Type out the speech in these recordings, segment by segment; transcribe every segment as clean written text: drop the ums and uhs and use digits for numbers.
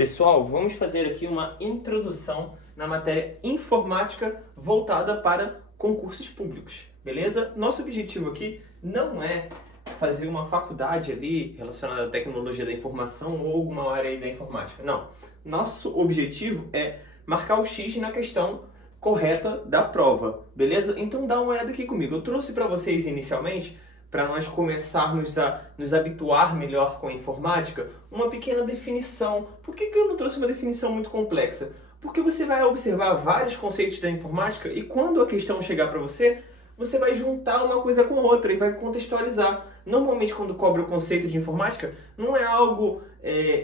Pessoal, vamos fazer aqui uma introdução na matéria informática voltada para concursos públicos, beleza? Nosso objetivo aqui não é fazer uma faculdade ali relacionada à tecnologia da informação ou alguma área aí da informática, não. Nosso objetivo é marcar o X na questão correta da prova, beleza? Então dá uma olhada aqui comigo. Eu trouxe para vocês inicialmente, para nós começarmos a nos habituar melhor com a informática, uma pequena definição. Por que eu não trouxe uma definição muito complexa? Porque você vai observar vários conceitos da informática e quando a questão chegar para você, você vai juntar uma coisa com outra e vai contextualizar. Normalmente, quando cobra o conceito de informática, não é algo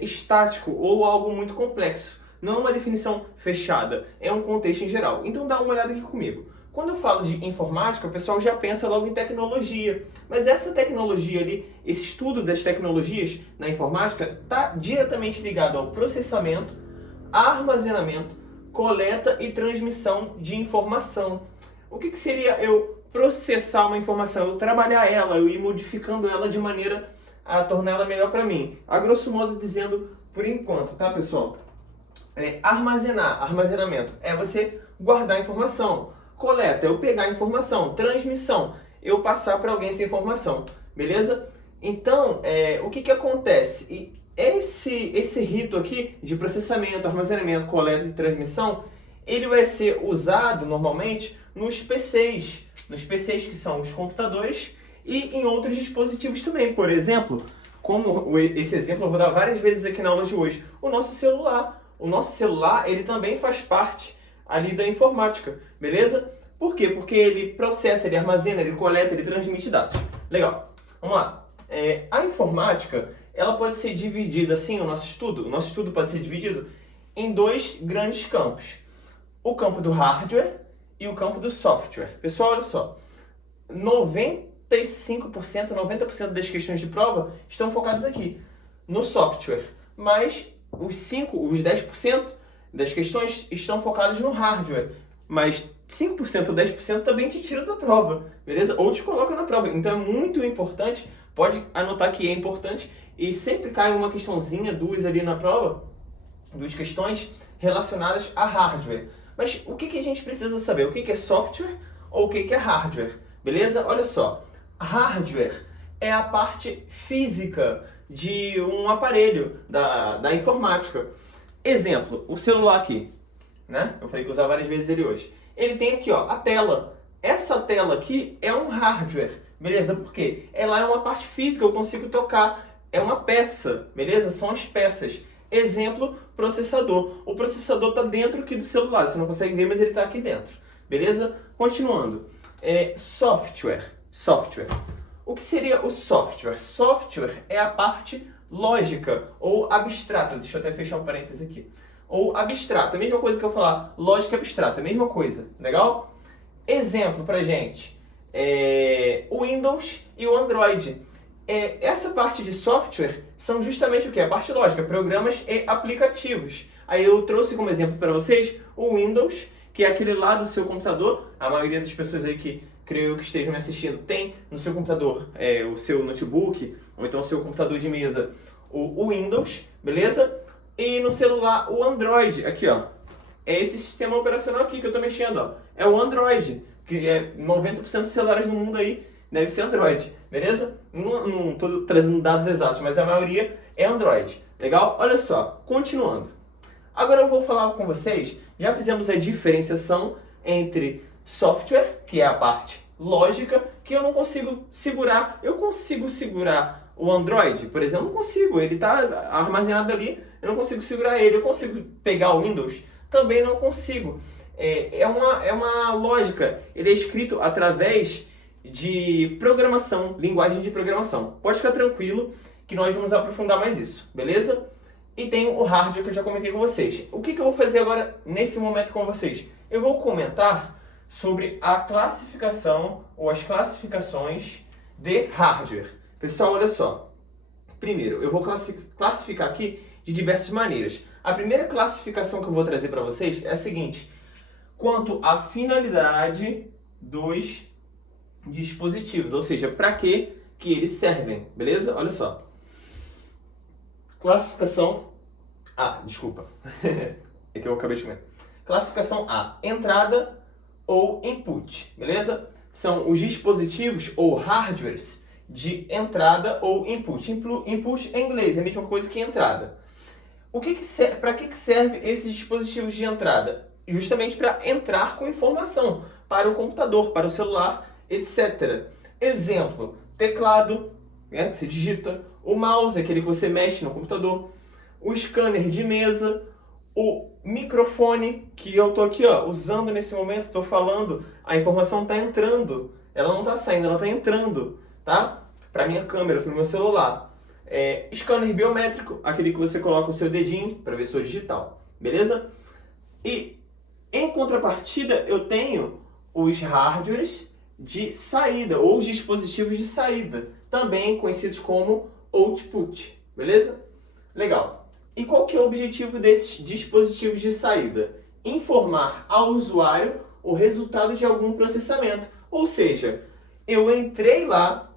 estático ou algo muito complexo. Não é uma definição fechada, é um contexto em geral. Então dá uma olhada aqui comigo. Quando eu falo de informática, o pessoal já pensa logo em tecnologia. Mas essa tecnologia ali, esse estudo das tecnologias na informática, está diretamente ligado ao processamento, armazenamento, coleta e transmissão de informação. O que seria eu processar uma informação? Eu trabalhar ela, eu ir modificando ela de maneira a torná-la melhor para mim. A grosso modo dizendo, por enquanto, tá, pessoal? Armazenamento é você guardar a informação. Coleta, eu pegar a informação. Transmissão, eu passar para alguém essa informação. Beleza? Então, o que acontece? E esse rito aqui de processamento, armazenamento, coleta e transmissão, ele vai ser usado normalmente nos PCs. Nos PCs que são os computadores e em outros dispositivos também. Por exemplo, como esse exemplo eu vou dar várias vezes aqui na aula de hoje, o nosso celular. O nosso celular, ele também faz parte ali da informática, beleza? Por quê? Porque ele processa, ele armazena, ele coleta, ele transmite dados. Legal, vamos lá. A informática, ela pode ser dividida, assim, o nosso estudo pode ser dividido em dois grandes campos. O campo do hardware e o campo do software. Pessoal, olha só, 95%, 90% das questões de prova estão focadas aqui, no software, mas os 10% das questões estão focadas no hardware, mas 5% ou 10% também te tira da prova, beleza? Ou te coloca na prova. Então é muito importante, pode anotar que é importante, e sempre cai uma questãozinha, duas ali na prova, duas questões relacionadas a hardware. Mas o que a gente precisa saber? O que é software ou o que é hardware? Beleza? Olha só, hardware é a parte física de um aparelho da informática. Exemplo, o celular aqui, né? Eu falei que eu usava várias vezes ele hoje. Ele tem aqui, ó, a tela. Essa tela aqui é um hardware, beleza? Porque ela é uma parte física, eu consigo tocar. É uma peça, beleza? São as peças. Exemplo, processador. O processador está dentro aqui do celular, você não consegue ver, mas ele está aqui dentro, beleza? Continuando. Software. O que seria o software? Software é a parte lógica ou abstrata. Deixa eu até fechar um parêntese aqui. Ou abstrata, a mesma coisa que eu falar, lógica abstrata, a mesma coisa, legal? Exemplo pra gente, o Windows e o Android. Essa parte de software são justamente o que? A parte lógica, programas e aplicativos. Aí eu trouxe como exemplo para vocês o Windows, que é aquele lá do seu computador. A maioria das pessoas aí que creio eu que estejam me assistindo tem no seu computador o seu notebook, ou então o seu computador de mesa, o Windows, beleza? E no celular o Android, aqui ó, é esse sistema operacional aqui que eu tô mexendo, ó, é o Android, que é 90% dos celulares do mundo aí deve ser Android, beleza? Não tô trazendo dados exatos, mas a maioria é Android, legal? Olha só, continuando. Agora eu vou falar com vocês, já fizemos a diferenciação entre software, que é a parte lógica, que eu não consigo segurar. Eu consigo segurar o Android, por exemplo, não consigo, ele está armazenado ali, eu não consigo segurar ele. Eu consigo pegar o Windows? Também não consigo. É uma lógica, ele é escrito através de programação, linguagem de programação. Pode ficar tranquilo que nós vamos aprofundar mais isso, beleza? E tem o hardware que eu já comentei com vocês. O que eu vou fazer agora nesse momento com vocês? Eu vou comentar sobre a classificação ou as classificações de hardware. Pessoal, olha só. Primeiro, eu vou classificar aqui de diversas maneiras. A primeira classificação que eu vou trazer para vocês é a seguinte: quanto à finalidade dos dispositivos, ou seja, para que eles servem, beleza? Olha só. Classificação Ah, desculpa. É que eu acabei de comer. Classificação A, entrada ou input, beleza? São os dispositivos ou hardwares de entrada ou input. Input em inglês é a mesma coisa que entrada. Para que serve esses dispositivos de entrada? Justamente para entrar com informação para o computador, para o celular, etc. Exemplo, teclado, né, que você digita, o mouse, aquele que você mexe no computador, o scanner de mesa, o microfone, que eu estou aqui usando nesse momento, estou falando, a informação está entrando, ela não está saindo, ela está entrando, tá? Para a minha câmera, para o meu celular. Scanner biométrico, aquele que você coloca o seu dedinho para ver sua digital, beleza? E em contrapartida eu tenho os hardwares de saída, ou os dispositivos de saída, também conhecidos como output, beleza? Legal. E qual que é o objetivo desses dispositivos de saída? Informar ao usuário o resultado de algum processamento. Ou seja, eu entrei lá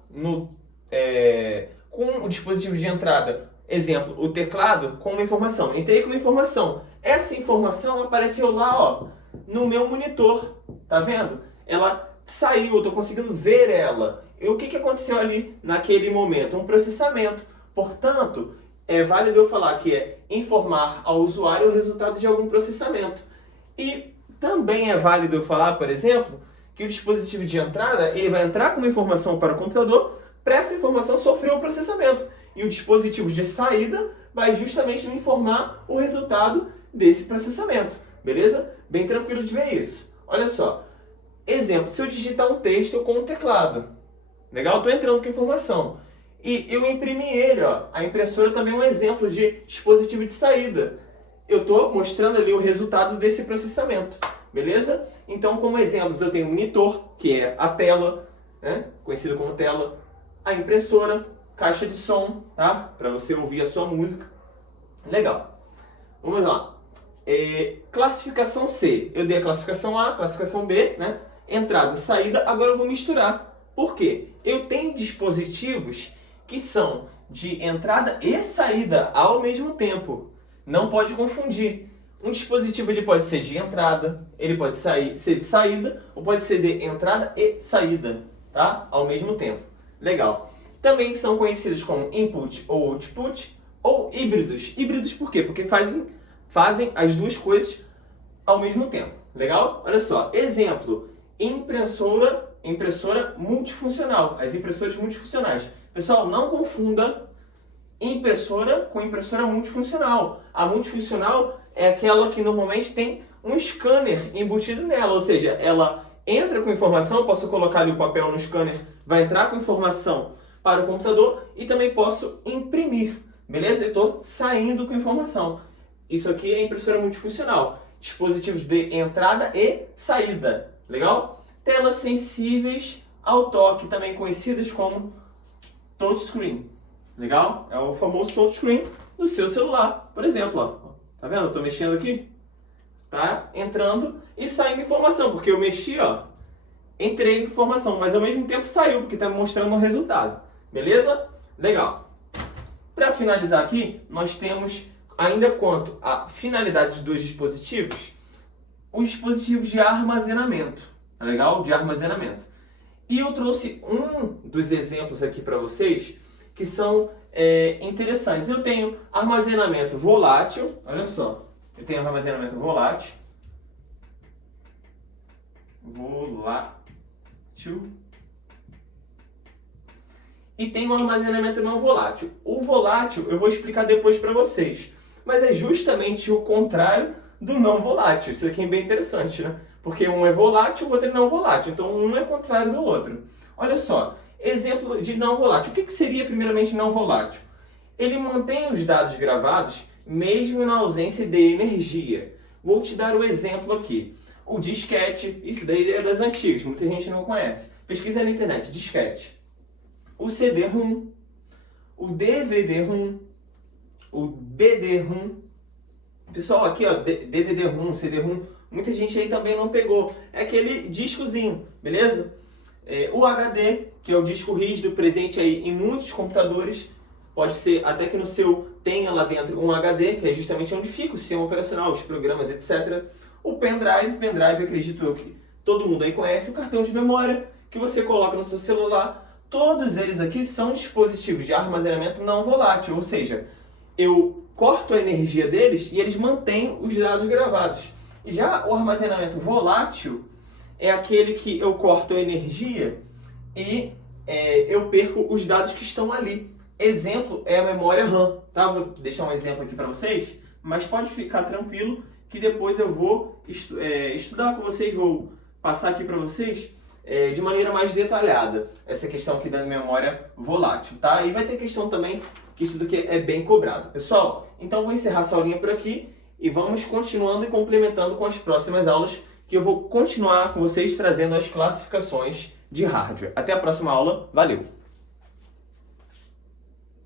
com o dispositivo de entrada, exemplo, o teclado, com uma informação. Entrei com uma informação. Essa informação apareceu lá, no meu monitor. Tá vendo? Ela saiu, eu estou conseguindo ver ela. E o que aconteceu ali naquele momento? Um processamento. Portanto, é válido eu falar que é informar ao usuário o resultado de algum processamento. E também é válido eu falar, por exemplo, que o dispositivo de entrada ele vai entrar com uma informação para o computador, para essa informação sofrer um processamento. E o dispositivo de saída vai justamente me informar o resultado desse processamento. Beleza? Bem tranquilo de ver isso. Olha só. Exemplo, se eu digitar um texto com um teclado. Legal? Estou entrando com informação. E eu imprimi ele, A impressora também é um exemplo de dispositivo de saída. Eu estou mostrando ali o resultado desse processamento. Beleza? Então, como exemplos, eu tenho o monitor, que é a tela, né? Conhecido como tela. A impressora, caixa de som, tá? Para você ouvir a sua música. Legal. Vamos lá. Classificação C. Eu dei a classificação A, classificação B, né? Entrada, saída. Agora eu vou misturar. Por quê? Eu tenho dispositivos que são de entrada e saída ao mesmo tempo. Não pode confundir. Um dispositivo ele pode ser de entrada, ele pode ser de saída, ou pode ser de entrada e saída, tá? Ao mesmo tempo. Legal. Também são conhecidos como input ou output, ou híbridos. Híbridos por quê? Porque fazem as duas coisas ao mesmo tempo. Legal? Olha só. Exemplo. Impressora multifuncional. As impressoras multifuncionais. Pessoal, não confunda impressora com impressora multifuncional. A multifuncional é aquela que normalmente tem um scanner embutido nela, ou seja, ela entra com informação, eu posso colocar ali o papel no scanner, vai entrar com informação para o computador e também posso imprimir, beleza? Eu estou saindo com informação. Isso aqui é impressora multifuncional. Dispositivos de entrada e saída, legal? Telas sensíveis ao toque, também conhecidas como touchscreen. Legal? É o famoso touchscreen do seu celular, por exemplo. Tá vendo? Eu tô mexendo aqui. Tá entrando e saindo informação, porque eu mexi, entrei em informação, mas ao mesmo tempo saiu, porque tá me mostrando o resultado. Beleza? Legal. Para finalizar aqui, nós temos, ainda quanto à finalidade dos dispositivos, os dispositivos de armazenamento. Tá legal? De armazenamento. E eu trouxe um dos exemplos aqui para vocês que são interessantes. Eu tenho armazenamento volátil, olha só, eu tenho armazenamento volátil, e tem um armazenamento não volátil. O volátil eu vou explicar depois para vocês, mas é justamente o contrário do não volátil. Isso aqui é bem interessante, né? Porque um é volátil, o outro é não volátil. Então um é contrário do outro. Olha só, exemplo de não volátil. O que seria primeiramente não volátil? Ele mantém os dados gravados mesmo na ausência de energia. Vou te dar o exemplo aqui. O disquete, isso daí é das antigas, muita gente não conhece. Pesquisa na internet, disquete. O CD-ROM, o DVD-ROM, o BD-ROM. Pessoal, aqui DVD-ROM, CD-ROM, muita gente aí também não pegou. É aquele discozinho, beleza? O HD, que é o disco rígido presente aí em muitos computadores, Pode ser até que no seu tenha lá dentro um HD, que é justamente onde fica o sistema operacional, os programas, etc. O pendrive acredito eu que todo mundo aí conhece, o cartão de memória que você coloca no seu celular. Todos eles aqui são dispositivos de armazenamento não volátil, ou seja, eu corto a energia deles e eles mantêm os dados gravados. Já o armazenamento volátil é aquele que eu corto a energia e eu perco os dados que estão ali. Exemplo é a memória RAM, tá? Vou deixar um exemplo aqui para vocês, mas pode ficar tranquilo que depois eu vou estudar com vocês, vou passar aqui para vocês de maneira mais detalhada essa questão aqui da memória volátil, tá? E vai ter questão também que isso daqui é bem cobrado. Pessoal, então vou encerrar essa aulinha por aqui e vamos continuando e complementando com as próximas aulas, que eu vou continuar com vocês trazendo as classificações de hardware. Até a próxima aula, valeu!